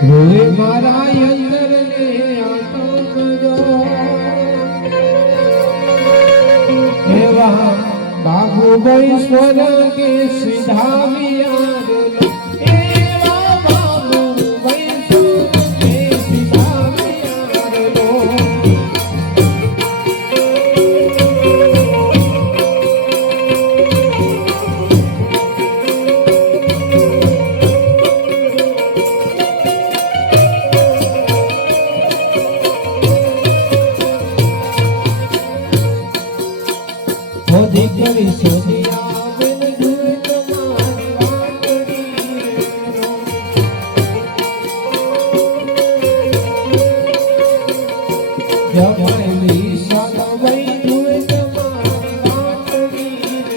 રોય મારા અંદર ને આતંક જો એવા બાબુભાઈ સ્વર્ગે સિધાવ્યા દીકરી સોનિયા બેન જુએ તમારી વાટડી જમાઈ સાલવઈ જુએ તમારી વાટડી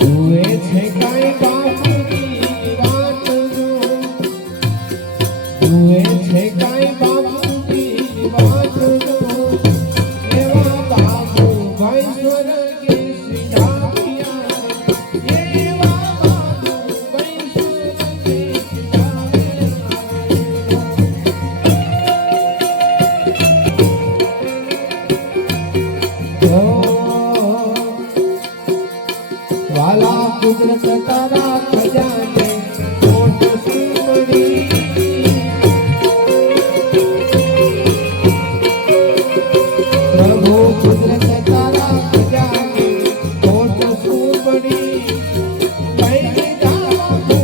જુએ છે કાંઈ બાપુની વાત જુએ છે કાંઈ વાલા કુદરત તારા ખજાને કોટ સુમડી પ્રભુ કુદરત તારા ખજાને કોટ સુમડી ભાઈ દીધા બાપુ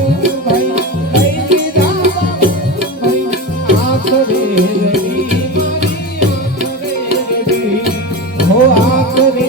ભાઈ દીધા બાપુ ભાઈ આખરે રડી મારી આખરે રડી હો આખરે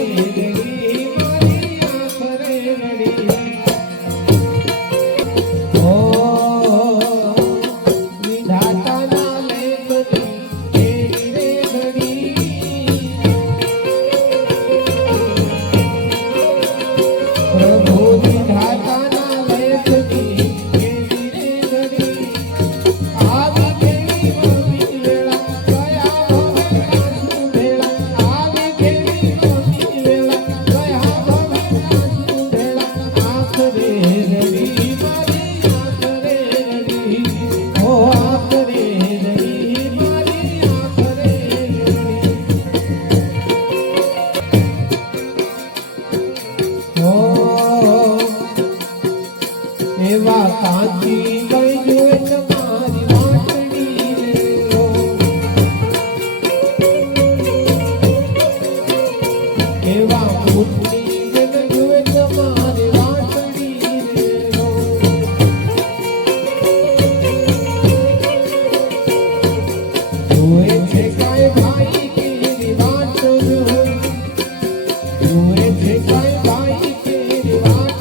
એવા કાંચી ગઈ જુએ તમારી વાટડી એવા મૂર્તિ જન જુએ તમારી વાટડી જુએ છે કાંઈ ભાઈ કેરી વાટ જુએ છે કાંઈ ભાઈ કેરી વાટ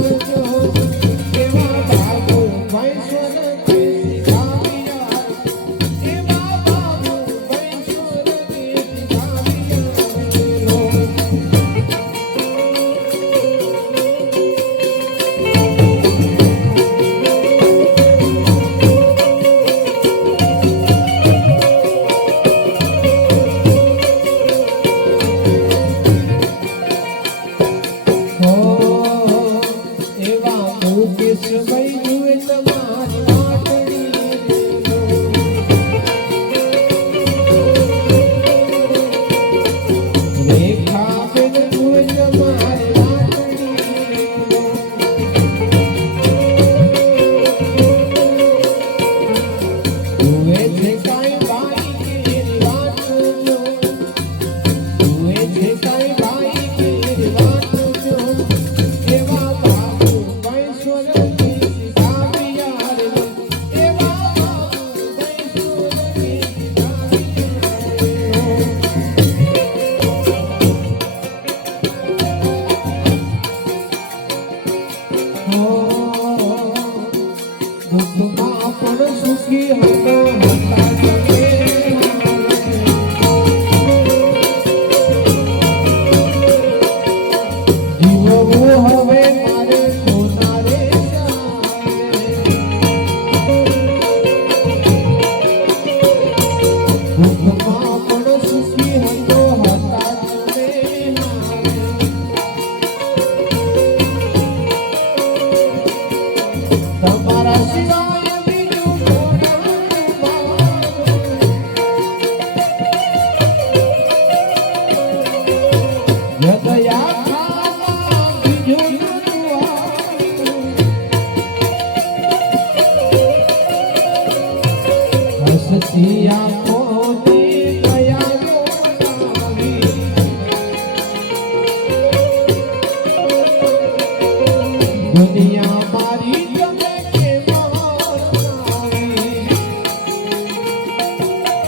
દુઃખમાં પણ સુખી હતો